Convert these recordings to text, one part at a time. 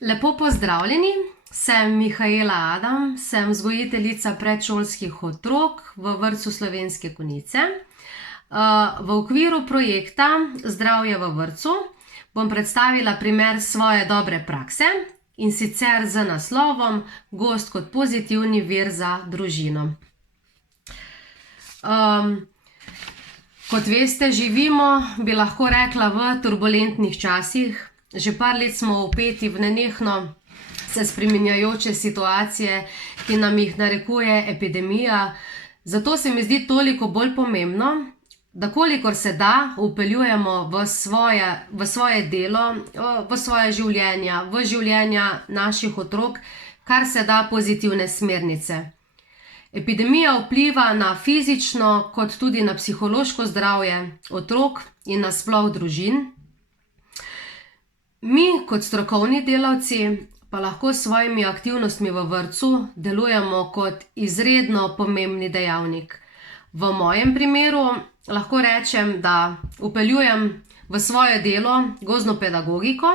Lepo pozdravljeni, sem Mihaela Adam, sem vzgojiteljica predšolskih otrok v vrtcu Slovenske Konjice. V okviru projekta Zdravje v vrtcu bom predstavila primer svoje dobre prakse, in sicer z naslovom Gost kot pozitivni vir za družino. Kot veste, živimo, bi lahko rekla, v turbulentnih časih. Že par let smo vpeti v nenehno se spreminjajoče situacije, ki nam jih narekuje epidemija. Zato se mi zdi toliko bolj pomembno, da kolikor se da, vpeljujemo v svoje delo, v svoje življenja, v življenja naših otrok, kar se da pozitivne smernice. Epidemija vpliva na fizično, kot tudi na psihološko zdravje otrok in nasploh družin. Mi, kot strokovni delavci, pa lahko s svojimi aktivnostmi v vrtcu delujemo kot izredno pomembni dejavnik. V mojem primeru lahko rečem, da vpeljujem v svoje delo gozdno pedagogiko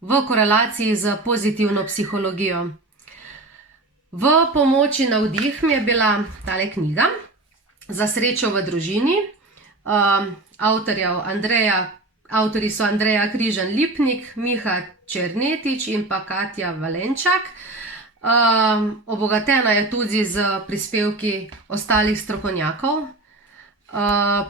v korelaciji z pozitivno psihologijo. V pomoč in navdih mi je bila tale knjiga Za srečo v družini, avtorji so Andreja Križan-Lipnik, Miha Černetič in pa Katja Valenčak. Obogatena je tudi z prispevki ostalih strokovnjakov.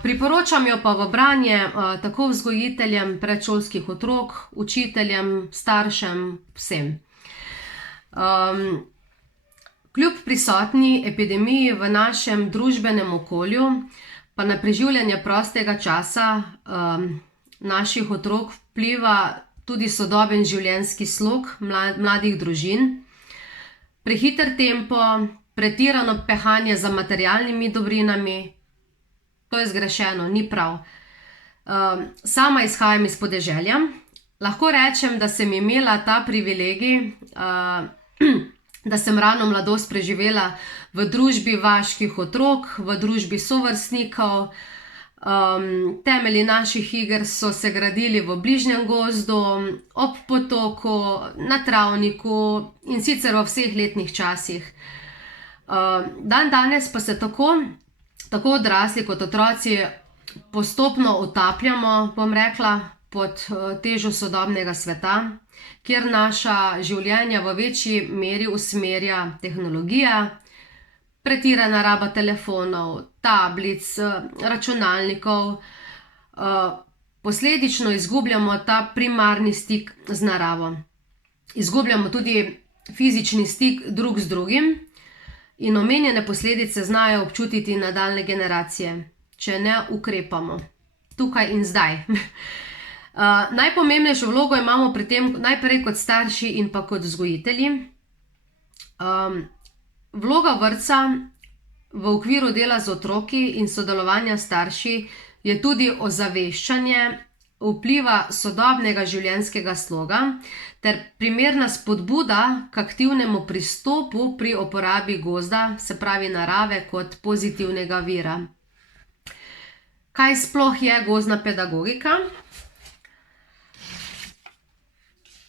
Priporočam jo pa v branje tako vzgojiteljem predšolskih otrok, učiteljem, staršem, vsem. Kljub prisotni epidemiji v našem družbenem okolju pa na preživljanje prostega časa naših otrok vpliva tudi sodoben življenjski slog mladih družin. Prehiter tempo, pretirano pehanje za materialnimi dobrinami, to je zgrešeno, ni prav. Sama izhajam iz podeželja. Lahko rečem, da sem imela ta privilegij, da sem rano mladost preživela v družbi vaških otrok, v družbi sovrstnikov. Temelji naših iger so se gradili v bližnjem gozdu, ob potoku, na travniku in sicer v vseh letnih časih. Danes pa se tako odrasli kot otroci postopno utapljamo, bom rekla, pod težo sodobnega sveta, kjer naša življenja v večji meri usmerja tehnologija, pretirana raba telefonov, tablic, računalnikov. Posledično izgubljamo ta primarni stik z naravo. Izgubljamo tudi fizični stik drug z drugim in omenjene posledice znajo občutiti nadaljnje generacije, če ne ukrepamo tukaj in zdaj. Najpomembnejšo vlogo imamo pri tem najprej kot starši in pa kot vzgojitelji. Vloga vrtca v okviru dela z otroki in sodelovanja starši je tudi ozaveščanje vpliva sodobnega življenjskega sloga ter primerna spodbuda k aktivnemu pristopu pri uporabi gozda, se pravi narave, kot pozitivnega vira. Kaj sploh je gozdna pedagogika?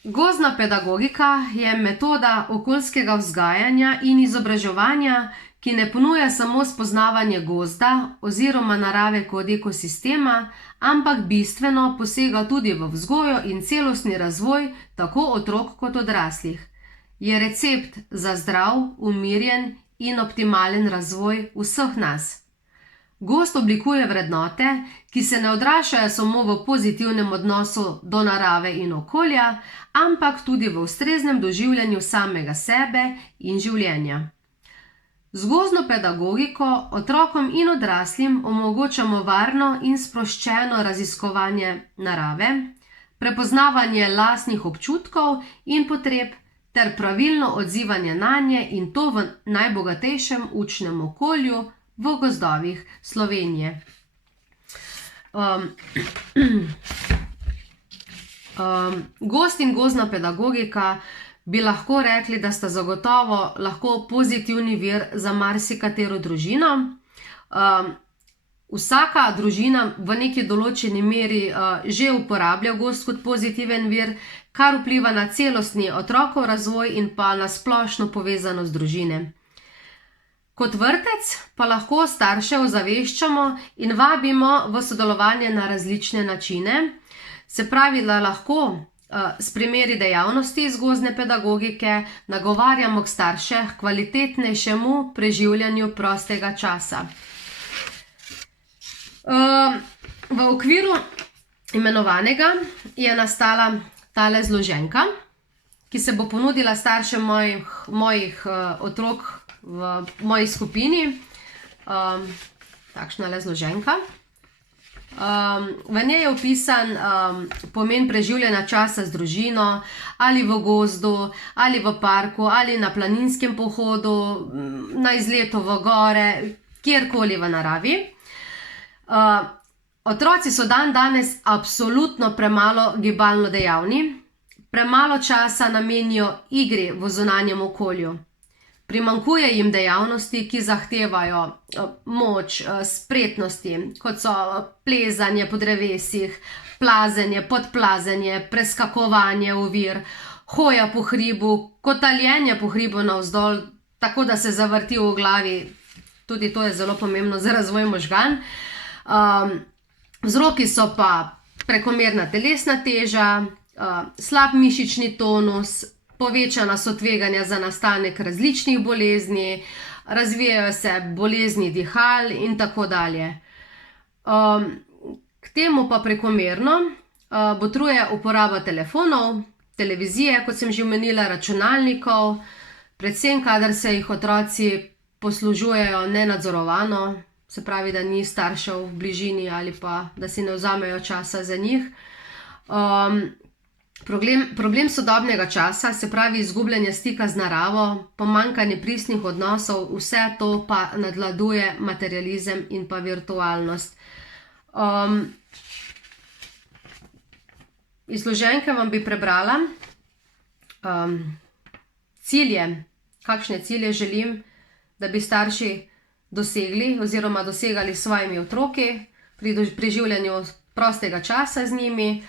Gozdna pedagogika je metoda okoljskega vzgajanja in izobraževanja, ki ne ponuja samo spoznavanje gozda oziroma narave kot ekosistema, ampak bistveno posega tudi v vzgojo in celostni razvoj tako otrok kot odraslih. Je recept za zdrav, umirjen in optimalen razvoj vseh nas. Gozd oblikuje vrednote, ki se ne odražajo samo v pozitivnem odnosu do narave in okolja, ampak tudi v ustreznem doživljanju samega sebe in življenja. Z gozdno pedagogiko otrokom in odraslim omogočamo varno in sproščeno raziskovanje narave, prepoznavanje lastnih občutkov in potreb ter pravilno odzivanje nanje, in to v najbogatejšem učnem okolju v gozdovih Slovenije. Gozd in gozdna pedagogika bi lahko rekli, da sta zagotovo lahko pozitivni vir za marsikatero družino. vsaka družina v neki določeni meri že uporablja gozd kot pozitiven vir, kar vpliva na celostni otrokov razvoj in pa na splošno povezanost družine. Kot vrtec pa lahko starše ozaveščamo in vabimo v sodelovanje na različne načine, se pravi, da lahko s primeri dejavnosti iz gozdne pedagogike nagovarjamo k starše k kvalitetnejšemu preživljanju prostega časa. V okviru imenovanega je nastala tale zloženka, ki se bo ponudila staršem mojih otrok v moji skupini. Takšna le zloženka. V njej je opisan pomen preživljanja časa z družino, ali v gozdu, ali v parku, ali na planinskem pohodu, na izletu v gore, kjerkoli v naravi. Otroci so danes absolutno premalo gibalno dejavni, premalo časa namenijo igri v zunanjem okolju. Primanjkuje jim dejavnosti, ki zahtevajo moč, spretnosti, kot so plezanje po drevesih, plazenje, podplazenje, preskakovanje ovir, hoja po hribu, kotaljenje po hribu navzdol, tako da se zavrti v glavi. Tudi to je zelo pomembno za razvoj možgan. Vzroki so pa prekomerna telesna teža, slab mišični tonus, povečana so tveganja za nastanek različnih bolezni, razvijajo se bolezni dihal in tako dalje. K temu pa prekomerno botruje uporaba telefonov, televizije, kot sem že omenila, računalnikov, predvsem kadar se jih otroci poslužujejo nenadzorovano, se pravi, da ni staršev v bližini ali pa da si ne vzamejo časa za njih. Problem sodobnega časa, se pravi izgubljanje stika z naravo, pomanjkanje pristnih odnosov, vse to pa nadvladuje materializem in pa virtualnost. Iz zloženke vam bi prebrala cilje, kakšne cilje želim, da bi starši dosegli oziroma dosegali s svojimi otroki pri preživljanju prostega časa z njimi.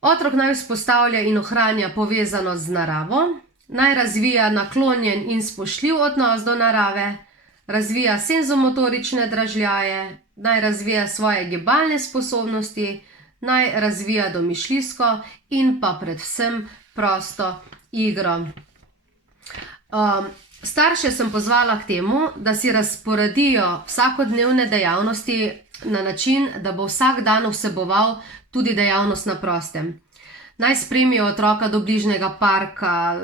Otrok naj vzpostavlja in ohranja povezanost z naravo, naj razvija naklonjen in spoštljiv odnos do narave, razvija senzomotorične dražljaje, naj razvija svoje gibalne sposobnosti, naj razvija domišljijsko in pa predvsem prosto igro. Starše sem pozvala k temu, da si razporedijo vsakodnevne dejavnosti na način, da bo vsak dan vseboval tudi dejavnost na prostem. Naj spremijo otroka do bližnjega parka,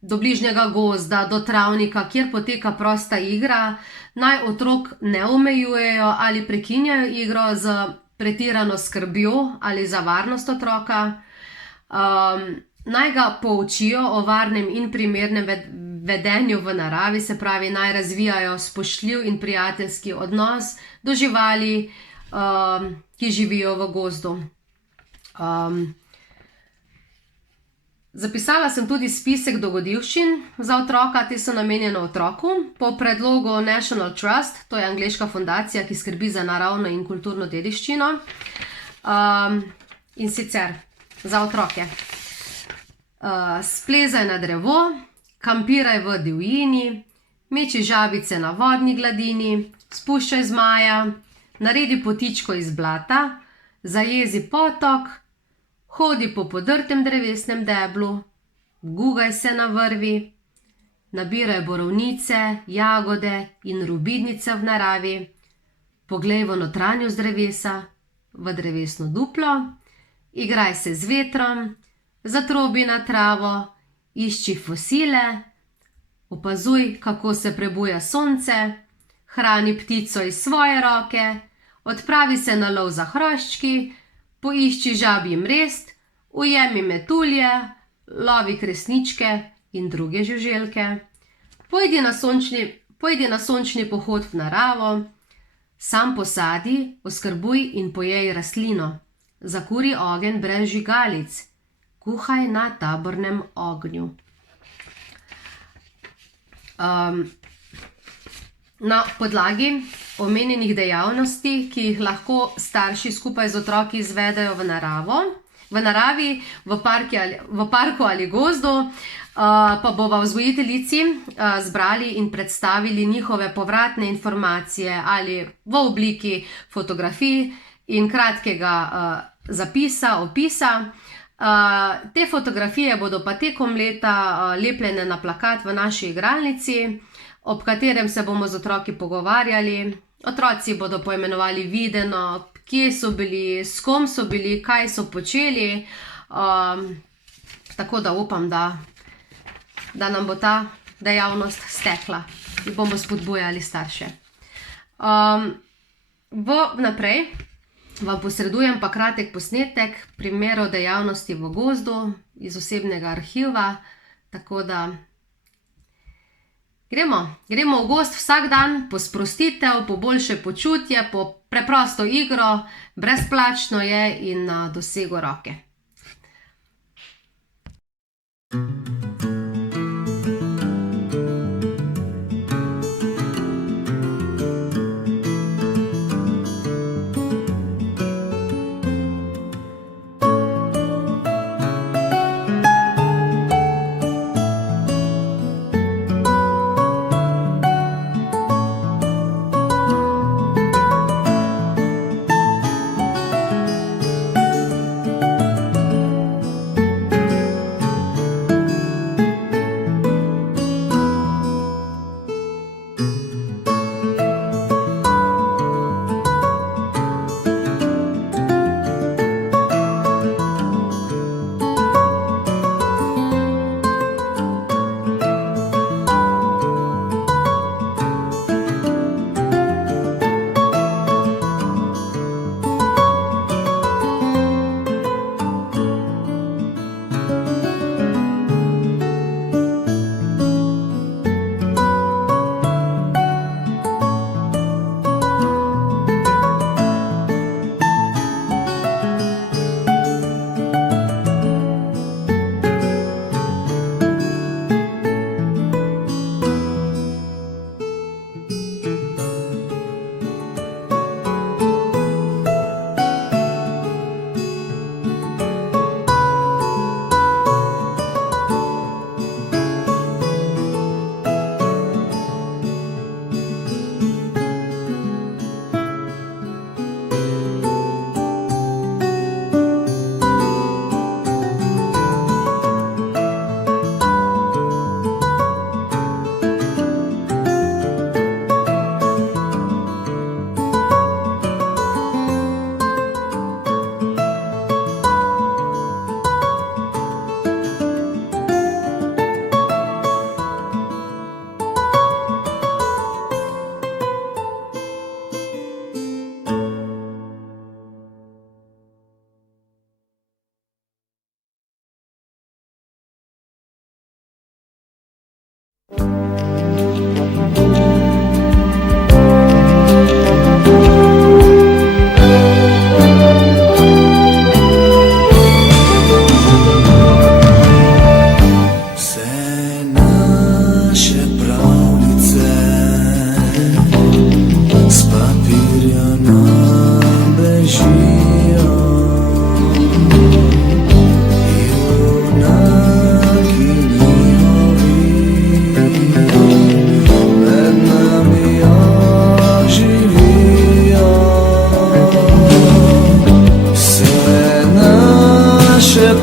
do bližnjega gozda, do travnika, kjer poteka prosta igra. Naj otrok ne omejujejo ali prekinjajo igro z pretirano skrbjo ali za varnost otroka. Naj ga poučijo o varnem in primernem vedenju v naravi, se pravi, naj razvijajo spoštljiv in prijateljski odnos do živali, ki živijo v gozdu. Zapisala sem tudi spisek dogodivščin za otroka, te so namenjene otroku, po predlogu National Trust, to je angleška fundacija, ki skrbi za naravno in kulturno dediščino, in sicer za otroke. Splezaj na drevo, kampiraj v divjini, meči žabice na vodni gladini, spuščaj zmaja, naredi potičko iz blata, zajezi potok, hodi po podrtem drevesnem deblu, gugaj se na vrvi, nabiraj borovnice, jagode in rubidnice v naravi, poglej v notranjost drevesa, v drevesno duplo, igraj se z vetrom, zatrobi na travo, išči fosile, opazuj, kako se prebuja sonce, hrani ptico iz svoje roke, odpravi se na lov za hroščki, poišči žabji mrest, ujemi metulje, lovi kresničke in druge žuželke, pojdi na sončni pohod v naravo, sam posadi, oskrbuj in pojej rastlino, zakuri ogenj brez žigalic, kuhaj na tabornem ognju. Na podlagi omenjenih dejavnosti, ki jih lahko starši skupaj z otroki izvedejo v naravi, v parku ali gozdu, pa bova vzgojiteljici zbrali in predstavili njihove povratne informacije ali v obliki fotografij in kratkega zapisa, opisa. Te fotografije bodo pa tekom leta lepljene na plakat v naši igralnici, ob katerem se bomo z otroki pogovarjali. Otroci bodo poimenovali videno, kje so bili, s kom so bili, kaj so počeli. Tako da upam, da nam bo ta dejavnost stekla in bomo spodbujali starše. Vnaprej vam posredujem pa kratek posnetek primerov dejavnosti v gozdu iz osebnega arhiva, tako da gremo v gozd vsak dan po sprostitev, po boljše počutje, po preprosto igro, brezplačno je in na dosegu roke.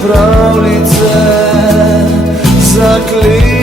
pravljice zaklenjene.